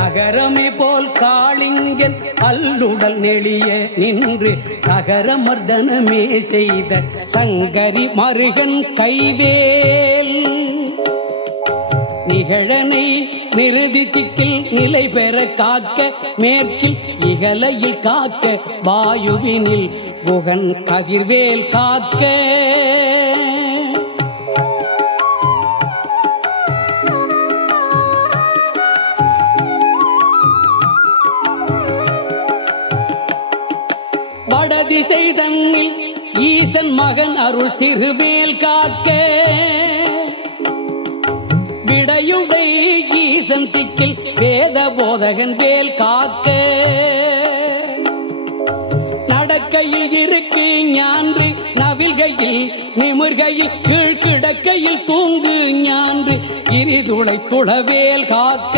தகரமே போல் காளிங்கன் அல்லுடல் நெளிய நின்று தகர மர்தனமே செய்த சங்கரி மருகன் கைவேல் நிகழனை நிறுதி திக்கில் நிலை பெற காக்க மேற்கில் இகலையில் காக்க வாயுவினில் குகன் கதிர்வேல் காக்க வடதிசை தன்னில் ஈசன் மகன் அருள் திருவேல் காக்க விடையுடை ஈசன் திக்கில் வேத போதகன் வேல் காக்க நடக்கையில் இருக்கு ஞான்று நவில்கையில் நிமிர்கையில் கீழ்கிடக்கையில் தூங்கு ஞான்று இரிதுளை துளவேல் காக்க